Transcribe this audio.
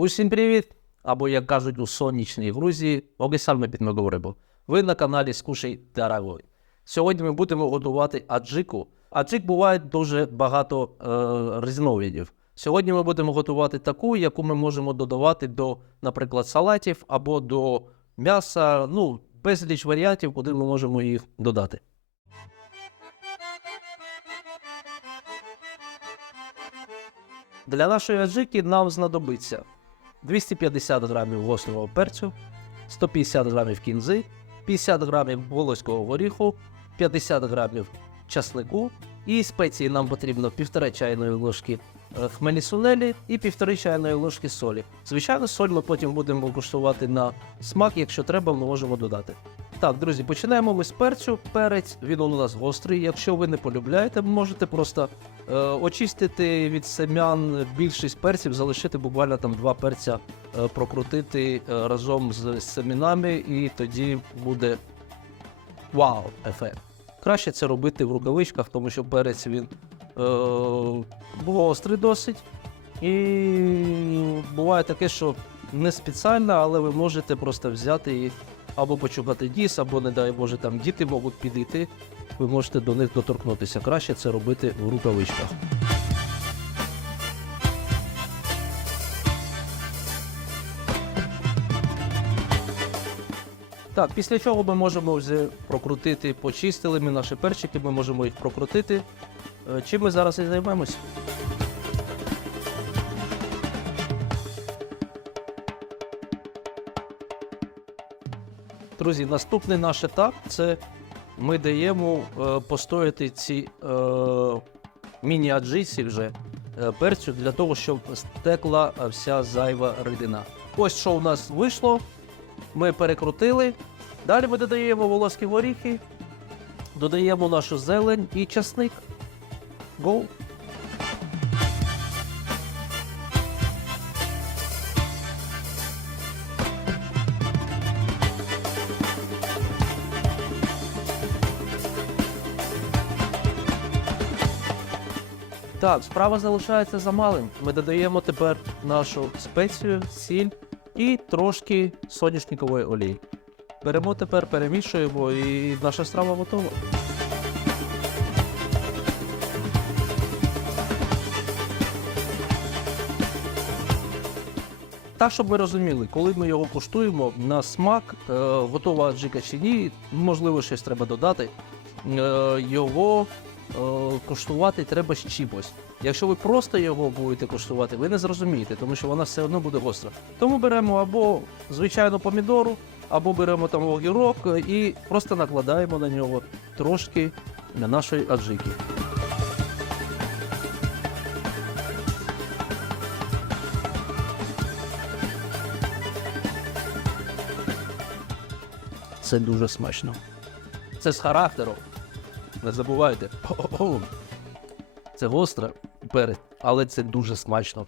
Усім привіт! Або, як кажуть у сонячній Грузії, Огесальми підмогу рибу. Ви на каналі Скушай Дорогой. Сьогодні ми будемо готувати аджику. Аджик буває дуже багато е, різновидів. Сьогодні ми будемо готувати таку, яку ми можемо додавати до, наприклад, салатів або до м'яса. Ну, безліч варіантів, куди ми можемо їх додати. Для нашої аджики нам знадобиться 250 грамів гострого перцю, 150 грамів кінзи, 50 грамів волоського горіху, 50 грамів часнику і спеції нам потрібно 1,5 чайної ложки е, хмелі сунелі і 1,5 чайної ложки солі. Звичайно, соль ми потім будемо куштувати на смак, якщо треба, ми можемо додати. Так, друзі, починаємо ми з перцю. Перець він у нас гострий. Якщо ви не полюбляєте, можете просто е, очистити від семян більшість перців, залишити буквально там два перця, е, прокрутити е, разом з семінами, і тоді буде вау ефект. Краще це робити в рукавичках, тому що перець він е, гострий досить. І буває таке, що не спеціально, але ви можете просто взяти і або почухати діс, або, не дай Боже, там діти можуть підійти. Ви можете до них доторкнутися. Краще це робити в рукавичках. Так, після чого ми можемо вже прокрутити, почистили ми наші перчики, ми можемо їх прокрутити. Е, Чим ми зараз і займемось? Друзі, наступний наш етап це ми даємо е, постояти ці е, міні-аджисі вже е, перцю для того, щоб стекла вся зайва рідина. Ось що у нас вийшло. Ми перекрутили. Далі ми додаємо волоські горіхи, додаємо нашу зелень і часник. Go! Так, справа залишається за малим. Ми додаємо тепер нашу спецію, сіль і трошки соняшникової олії. Беремо тепер, перемішуємо і наша страва готова. Так, щоб ми розуміли, коли ми його куштуємо на смак, е, готова аджика чи ні, можливо, щось треба додати. Е, його е, куштувати треба з чимось. Якщо ви просто його будете куштувати, ви не зрозумієте, тому що вона все одно буде гостра. Тому беремо або звичайну помідору, або беремо там огірок і просто накладаємо на нього трошки на нашої аджики. Це дуже смачно. Це з характером. Не забувайте. Це гостре перець, але це дуже смачно.